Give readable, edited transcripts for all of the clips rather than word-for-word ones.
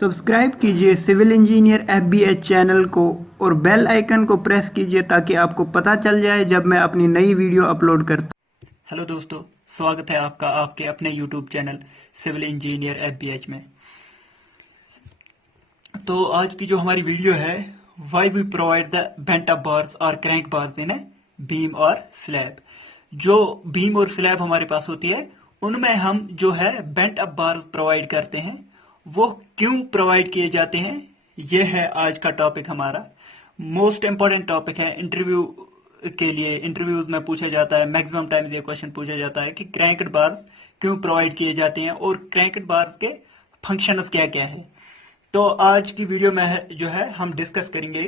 Subscribe कीजिए civil engineer एफबीएच channel को और बेल आइकन को प्रेस कीजिए ताकि आपको पता चल जाए जब मैं अपनी नई वीडियो अपलोड करता। हेलो दोस्तों, स्वागत है आपका आपके अपने YouTube channel civil engineer FBH में। तो आज की जो हमारी वीडियो है, why we provide the bent up bars और क्रैंक बार्स इन बीम और स्लैब। जो बीम और स्लैब हमारे पास होती है उनमें हम जो है बेंट अप बार्स प्रोवाइड करते हैं। वो क्यों प्रोवाइड किए जाते हैं, ये है आज का टॉपिक हमारा। मोस्ट इंपॉर्टेंट टॉपिक है इंटरव्यू के लिए। इंटरव्यूज में पूछा जाता है, मैक्सिमम टाइम्स ये क्वेश्चन पूछा जाता है कि क्रैंक्ड बार्स क्यों प्रोवाइड किए जाते हैं और क्रैंक्ड बार्स के फंक्शंस क्या क्या है। तो आज की वीडियो में जो है हम डिस्कस करेंगे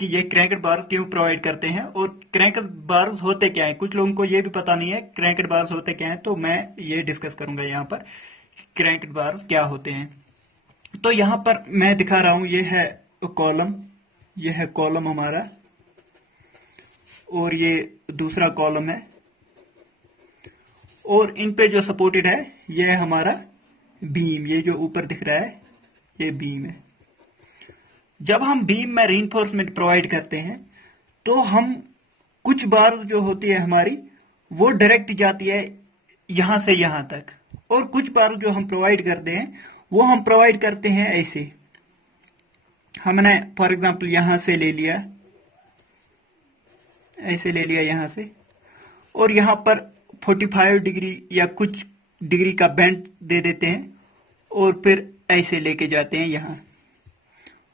कि ये क्रैंक्ड बार्स क्यों प्रोवाइड करते हैं और क्रैंक्ड बार्स होते क्या हैं। कुछ लोगों को ये भी पता नहीं है क्रैंक्ड बार्स होते क्या हैं, तो मैं ये डिस्कस करूंगा यहाँ पर क्रैंक्ड बार्स क्या होते हैं। तो यहाँ पर मैं दिखा रहा हूं, ये है कॉलम, ये है कॉलम हमारा और ये दूसरा कॉलम है और इन पे जो सपोर्टेड है ये है हमारा बीम। ये जो ऊपर दिख रहा है ये बीम है। जब हम बीम में रीइंफोर्समेंट प्रोवाइड करते हैं तो हम कुछ बार जो होती है हमारी वो डायरेक्ट जाती है यहां से यहां तक, और कुछ बार जो हम प्रोवाइड करते हैं वो हम प्रोवाइड करते हैं ऐसे। हमने फॉर एग्जांपल यहां से ले लिया, ऐसे ले लिया यहां से, और यहां पर 45 डिग्री या कुछ डिग्री का बेंड दे देते हैं और फिर ऐसे लेके जाते हैं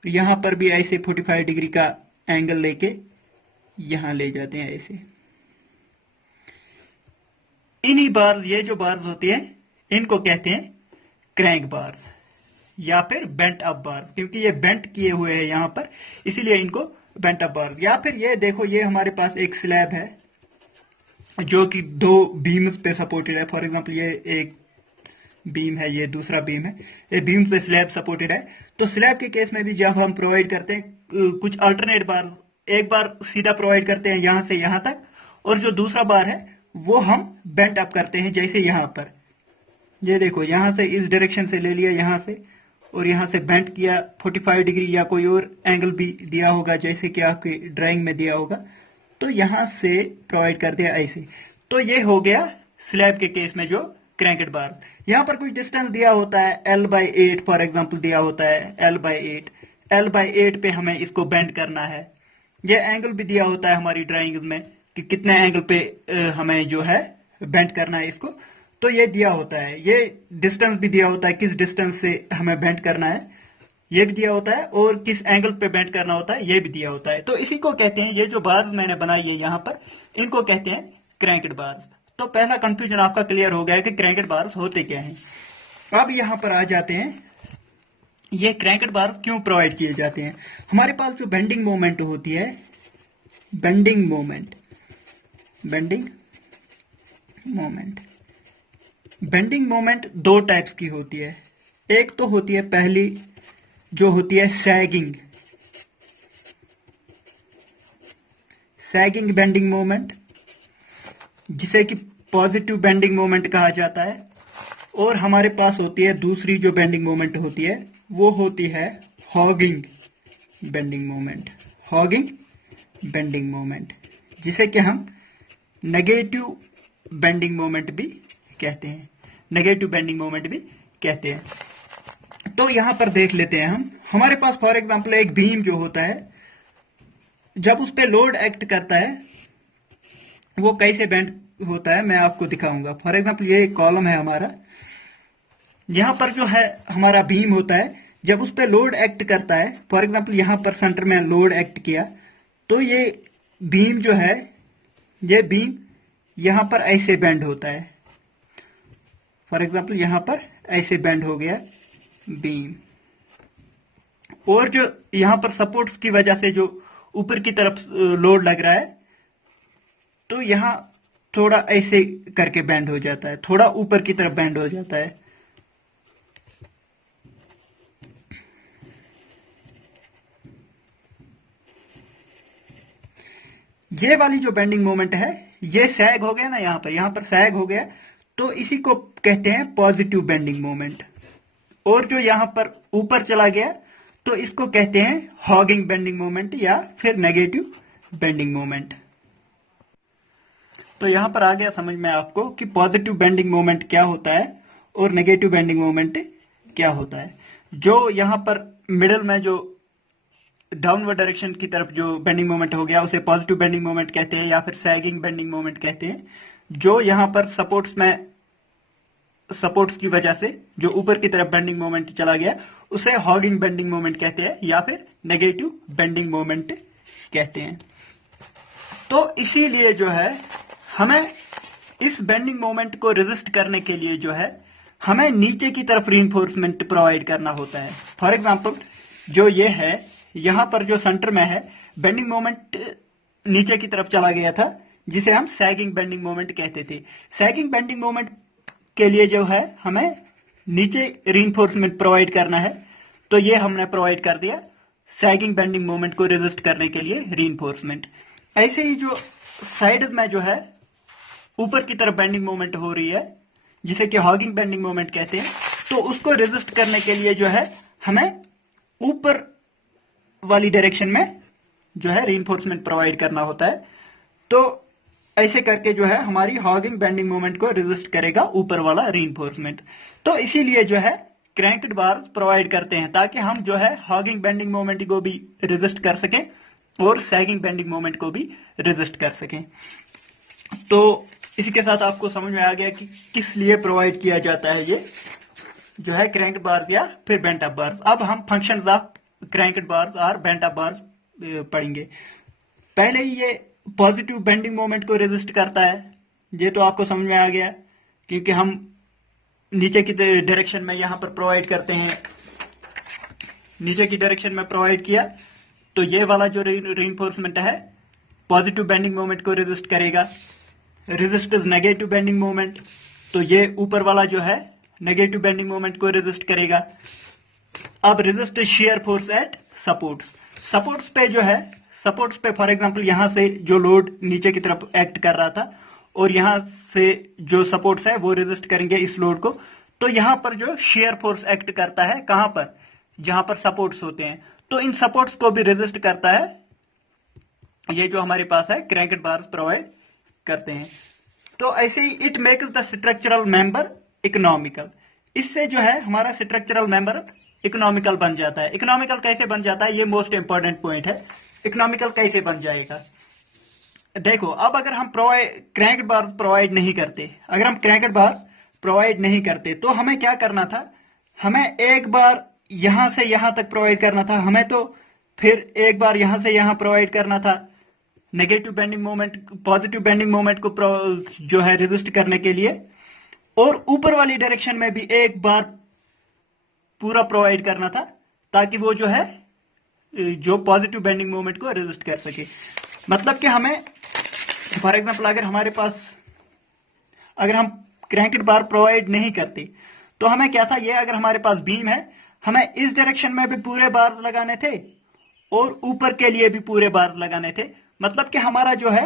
यहां पर भी ऐसे 45 डिग्री का एंगल लेके यहां ले जाते हैं ऐसे। इन्हीं बार्स, ये जो बार्स होती है इनको कहते हैं क्रैंक बार्स या फिर बेंट अप बार्स, क्योंकि ये बेंट किए हुए हैं यहां पर, इसीलिए इनको बेंट अप बार्स। या फिर ये देखो, ये हमारे पास एक स्लैब है जो कि दो बीम्स पे सपोर्टेड है। फॉर एग्जांपल ये एक बीम है, ये दूसरा बीम है, ये बीम पे स्लैब सपोर्टेड है। तो स्लैब के केस में भी जब हम प्रोवाइड करते हैं कुछ अल्टरनेट बार, एक बार सीधा प्रोवाइड करते हैं यहां से यहां तक, और जो दूसरा बार है वो हम बेंट अप करते हैं। जैसे यहां पर ये देखो, यहां से इस डायरेक्शन से ले लिया यहां से, और यहां से बेंट किया 45 डिग्री या कोई और एंगल भी दिया होगा जैसे कि आपके ड्राइंग में दिया होगा, तो यहां से प्रोवाइड कर दिया ऐसे। तो ये हो गया स्लैब के केस में जो क्रैंकेड बार। यहां पर कुछ डिस्टेंस दिया होता है L/8 फॉर एग्जांपल दिया होता है L/8, L/8 पे हमें इसको बेंड करना है। ये एंगल भी दिया होता है हमारी ड्राइंग में कि कितने एंगल पे हमें जो है बेंड करना है इसको, तो ये दिया होता है। ये डिस्टेंस भी दिया होता है, किस डिस्टेंस से हमें बेंड करना है ये भी दिया होता है, और किस एंगल पे बेंड करना होता है ये भी दिया होता है। तो इसी को कहते हैं, ये जो बार्स मैंने बनाई है यहाँ पर, इनको कहते हैं क्रैंकेड बार्स। तो पहला कंफ्यूजन आपका क्लियर हो गया है कि क्रैंकेड बार्स होते क्या हैं। अब यहाँ पर आ जाते हैं, ये क्रैंकेड बार्स क्यों प्रोवाइड किए जाते हैं। हमारे पास जो बेंडिंग मोमेंट होती है, bending moment, bending moment, bending moment दो टाइप्स की होती है। एक तो होती है पहली जो होती है सैगिंग, सैगिंग बेंडिंग मोमेंट, जिसे कि पॉजिटिव बेंडिंग मोमेंट कहा जाता है। और हमारे पास होती है दूसरी जो बेंडिंग मोमेंट होती है वो होती है hugging bending moment, hugging bending moment, जिसे कि हम नेगेटिव बेंडिंग मोमेंट भी कहते हैं, नेगेटिव बेंडिंग मोमेंट भी कहते हैं। तो यहां पर देख लेते हैं हम, हमारे पास फॉर एग्जांपल एक बीम जो होता है, जब उस पर लोड एक्ट करता है वो कैसे बेंड होता है मैं आपको दिखाऊंगा। फॉर एग्जांपल ये एक कॉलम है हमारा, यहां पर जो है हमारा बीम होता है, जब उस पर लोड एक्ट करता है, फॉर एग्जांपल यहां पर सेंटर में लोड एक्ट किया, तो ये बीम जो है, ये बीम यहां पर ऐसे बेंड होता है। फॉर एग्जांपल यहां पर ऐसे बेंड हो गया बीम, और जो यहां पर सपोर्ट्स की वजह से जो ऊपर की तरफ लोड लग रहा है, तो यहां थोड़ा ऐसे करके बेंड हो जाता है, थोड़ा ऊपर की तरफ बेंड हो जाता है। ये वाली जो बेंडिंग मोमेंट है ये सैग हो गया ना, यहां पर सैग हो गया, तो इसी को कहते हैं पॉजिटिव बेंडिंग मोमेंट। और जो यहां पर ऊपर चला गया तो इसको कहते हैं हॉगिंग बेंडिंग मोमेंट या फिर नेगेटिव बेंडिंग मोमेंट। तो यहां पर आ गया समझ में आपको कि पॉजिटिव बेंडिंग मोमेंट क्या होता है और नेगेटिव बेंडिंग मोमेंट क्या होता है। जो यहां पर मिडल में जो डाउनवर्ड डायरेक्शन की तरफ जो बेंडिंग मोमेंट हो गया उसे पॉजिटिव बेंडिंग मोमेंट कहते हैं या फिर सैगिंग बेंडिंग मोमेंट कहते हैं। जो यहां पर सपोर्ट्स की वजह से जो ऊपर की तरफ बेंडिंग मोमेंट चला गया उसे हॉगिंग बेंडिंग मोमेंट कहते हैं या फिर नेगेटिव बेंडिंग मोमेंट कहते हैं। तो इसीलिए जो है हमें इस बेंडिंग मोमेंट को रेजिस्ट करने के लिए जो है हमें नीचे की तरफ रीइंफोर्समेंट प्रोवाइड करना होता है। फॉर एग्जांपल जो ये है यहां पर जो सेंटर में है बेंडिंग मोमेंट नीचे की तरफ चला गया था जिसे हम सैगिंग बेंडिंग मोमेंट कहते थे। सैगिंग बेंडिंग मोमेंट के लिए जो है हमें नीचे रीइंफोर्समेंट प्रोवाइड करना है, तो ये हमने प्रोवाइड कर दिया सैगिंग बेंडिंग मोमेंट को रेजिस्ट करने के लिए रीइंफोर्समेंट। ऐसे ही जो साइड में जो है ऊपर की तरफ बेंडिंग मोमेंट हो रही है जिसे कि हॉगिंग बेंडिंग मोमेंट कहते हैं, तो उसको रेजिस्ट करने के लिए जो है हमें ऊपर वाली डायरेक्शन में जो है रीइंफोर्समेंट प्रोवाइड करना होता है। तो ऐसे करके जो है हमारी हॉगिंग बेंडिंग मोमेंट को रेजिस्ट करेगा ऊपर वाला रीइंफोर्समेंट। तो इसीलिए जो है क्रैंक्ड बार्स प्रोवाइड करते हैं ताकि हम जो है हॉगिंग बेंडिंग मोमेंट को भी रेजिस्ट कर सकें और सैगिंग बेंडिंग मोमेंट को भी रेजिस्ट कर सकें। तो इसी के साथ आपको समझ में आ गया कि किस लिए प्रोवाइड किया जाता है ये जो है क्रैंक्ड बार्स या फिर बेंट अप बार्स। अब हम फंक्शंस ऑफ क्रैंक्ड बार्स और बेंट अप बार्स पढ़ेंगे। पहले ही ये पॉजिटिव बेंडिंग मोमेंट को रेजिस्ट करता है, ये तो आपको समझ में आ गया क्योंकि हम नीचे की डायरेक्शन में यहां पर प्रोवाइड करते हैं, नीचे की डायरेक्शन में प्रोवाइड किया तो ये वाला जो रीइंफोर्समेंट है पॉजिटिव बेंडिंग मोमेंट को रेजिस्ट करेगा। Resist is negative bending moment, तो ये ऊपर वाला जो है नेगेटिव बेंडिंग मोमेंट को रेजिस्ट करेगा। अब resist shear force at supports. Supports पे जो है सपोर्ट्स पे फॉर एग्जांपल यहां से जो लोड नीचे की तरफ एक्ट कर रहा था और यहां से जो सपोर्ट्स है वो रेजिस्ट करेंगे इस लोड को, तो यहां पर जो शियर फोर्स एक्ट करता है कहां पर, जहां पर सपोर्ट्स होते हैं, तो इन सपोर्ट्स को भी रेजिस्ट करता है ये जो हमारे पास है क्रैंक्ड बार्स प्रोवाइड करते हैं। तो ऐसे ही it makes the structural member economical. इससे जो है हमारा स्ट्रक्चरल मेंबर इकोनॉमिकल बन जाता है। इकोनॉमिकल कैसे बन जाता है ये मोस्ट इंपॉर्टेंट पॉइंट है। इकोनॉमिकल कैसे बन जाएगा, देखो अब अगर हम क्रैंक्ड बार प्रोवाइड नहीं करते, अगर हम क्रैंक्ड बार प्रोवाइड नहीं करते तो हमें क्या करना था, हमें एक बार यहां से यहां तक प्रोवाइड करना था, हमें तो फिर एक बार यहां से यहां प्रोवाइड करना था negative bending moment positive bending moment को जो है रेजिस्ट करने के लिए, और ऊपर वाली डायरेक्शन में भी एक बार पूरा प्रोवाइड करना था ताकि वो जो है जो पॉजिटिव बेंडिंग मोमेंट को रेजिस्ट कर सके। मतलब कि हमें फॉर एग्जांपल अगर हमारे पास अगर हम क्रैंक्ड बार प्रोवाइड नहीं करते तो हमें क्या था, ये अगर हमारे पास बीम है हमें इस डायरेक्शन में भी पूरे बार लगाने थे और ऊपर के लिए भी पूरे बार लगाने थे। मतलब कि हमारा जो है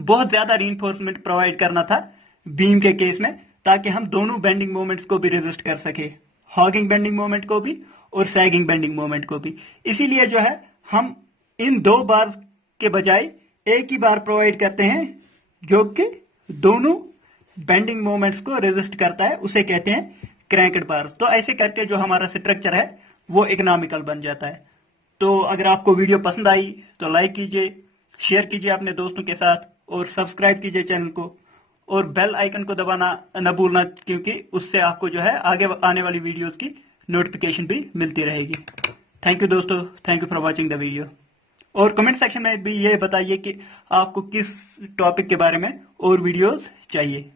बहुत ज्यादा रीइंफोर्समेंट प्रोवाइड करना था बीम के केस में ताकि हम दोनों बेंडिंग मोमेंट्स को भी रेजिस्ट कर सके, हॉगिंग बेंडिंग मोमेंट को भी और सैगिंग बेंडिंग मोमेंट को भी। इसीलिए जो है हम इन दो बार के बजाय एक ही बार प्रोवाइड करते हैं जो कि दोनों बेंडिंग मोमेंट्स को रेजिस्ट करता है, उसे कहते हैं क्रैंक्ड बार्स। तो ऐसे करके जो हमारा स्ट्रक्चर है वो इकोनॉमिकल बन जाता है। तो अगर आपको वीडियो पसंद आई तो लाइक कीजिए, शेयर कीजिए अपने दोस्तों के साथ और सब्सक्राइब कीजिए चैनल को और बेल आइकन को दबाना न भूलना क्योंकि उससे आपको जो है आगे आने वाली वीडियोस की नोटिफिकेशन भी मिलती रहेगी। थैंक यू दोस्तों, thank you for watching the video. और कमेंट सेक्शन में भी ये बताइए कि आपको किस टॉपिक के बारे में और वीडियोस चाहिए।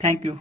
Thank you.